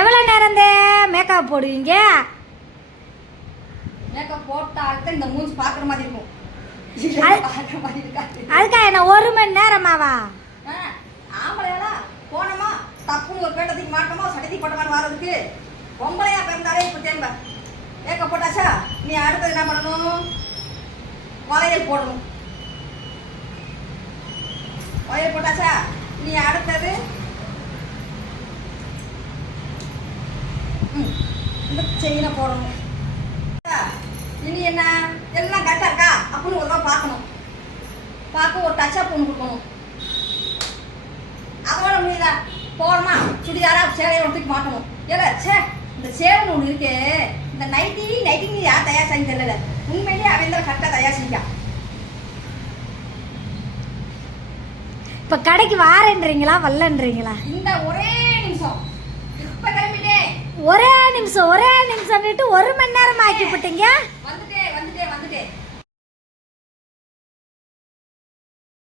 எவ்வளோ நேரம் மேக்கப் போடுவீங்க? மேக்கப் போட்டால் இந்த மூஞ்சி பார்க்குற மாதிரி இருக்கும். அதுக்கா என்ன 1 மணி நேரமாவா? ஆம்பளையா போனோமா தப்புன்னு ஒரு பேட்டத்துக்கு மாட்டோமா சடத்தி போட்டோமான்னு வர்றதுக்கு பொம்பளையா பிறந்தாலே இப்போ தேம்ப மேக்கப் போட்டாச்சா நீ அடுத்தது என்ன பண்ணணும்? வளையல் போடணும். வளையல் போட்டாச்சா நீ அடுத்தது இந்த செயினை போடணும். இனி என்ன எல்லாம் கரெக்டாக இருக்கா அப்படின்னு ஒரு தான் பார்க்கணும். பார்க்க ஒரு டச்சப் ஒன்று கொடுக்கணும். அதோட முடியல போகணுமா சுடிதாரா சேலையை ஒன்றுக்கு மாட்டணும். ஏல சே இந்த சேவன் ஒன்று இருக்கே இந்த நைட்டி நீ யார் தயார் செஞ்சு தெரியல. உண்மையிலேயே அவன் தான் கரெக்டாக தயார் செஞ்சான். இப்போ கடைக்கு வாரன்றீங்களா வரலன்றீங்களா? இந்த ஒரே நிமிஷம் இப்போ கிளம்பிட்டேன். ஒரே நிமிஷம்னுட்டு 1 மணி நேரம் ஆக்கி போட்டீங்க. வந்துட்டேன்.